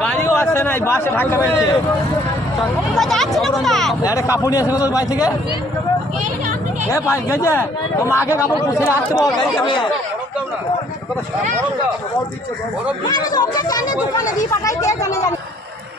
গাড়িও আসছে না বাসে ধাক্কা মেরেছে একটা কাপড় নিয়ে আসে তোর বাড়ি থেকে? এ পাই গেছে? তো মাকে কাপড় পুষে আসছে বল গাড়ি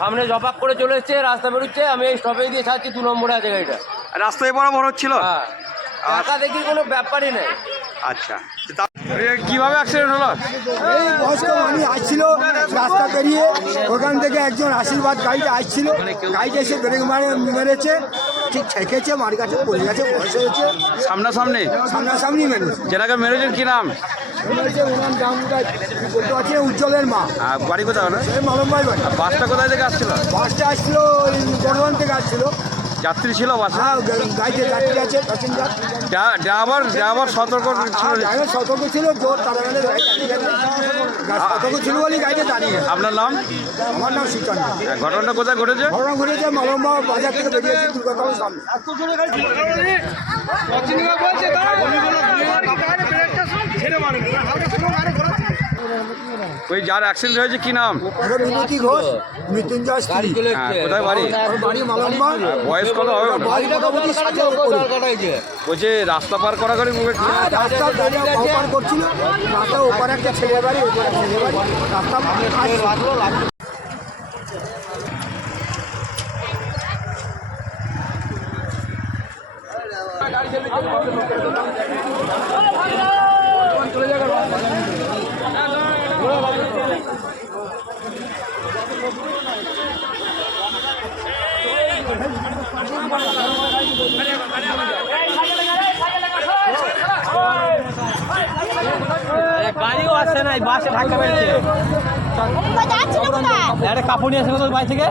সামনে জবাব করে চলে এসছে রাস্তা বেরোচ্ছে আমি এই স্টপেজ দিয়ে ছাড়ছি দু নম্বরে আছে গাড়িটা। রাস্তায় বরাবর হচ্ছিল হ্যাঁ। টাকা দেখি কোনো ব্যাপারই নেই। আচ্ছা। তা- কীভাবে অ্যাক্সিডেন্ট হলো? এই বয়স্ক মানুষ আসছিল রাস্তা পেরিয়ে ওখান থেকে একজন আশীর্বাদ গাড়িটা আসছিল। গাড়িটা এসে ব্রেক মারে মেরেছে ঠিক ঠেকেছে মার কাছে পড়ে গেছে বয়স হয়েছে। সামনাসামনি? সামনাসামনি মেরেছে। যেটাকে মেরেছেন কি নাম? উজ্জ্বলের মা। বাড়ি কোথায় মালমবাই বাড়ি। বাসটা কোথায় থেকে আসছিল? বাসটা আসছিল বর্ধমান থেকে আসছিল। যাত্রী ছিল বাসে। হ্যাঁ গাড়িতে যাত্রী আছে প্যাসেঞ্জার ড্রাইভার ড্রাইভার সতর্ক ছিল। ড্রাইভার সতর্ক ছিল জোর তারা। সতর্ক দাঁড়িয়ে আপনার নাম? আমার নাম হ্যাঁ, ঘটনাটা কোথায় ঘটেছে? ঘটনা ঘটেছে মালম্বা বাজার থেকে বেরিয়েছে দুর্গাতলার সামনে। ওই যার অ্যাক্সিডেন্ট হয়েছে কি নাম? মিনতি ঘোষ মৃত্যুঞ্জয় স্ত্রী। হ্যাঁ, কোথায় বাড়ি? মালম্বা বয়স কত হবে উপরে। বলছে রাস্তা পার করা করে হ্যাঁ, রাস্তা করছিল। রাস্তা ওপারে একটা ছেলে বাড়ি ওপারে একটা ছেলে বাড়ি। রাস্তা আসছে। গাড়িও আসছে না এই বাসে ঢাকা কোথায় একটা কাপড় নিয়ে আসবে তোর বাড়ি থেকে?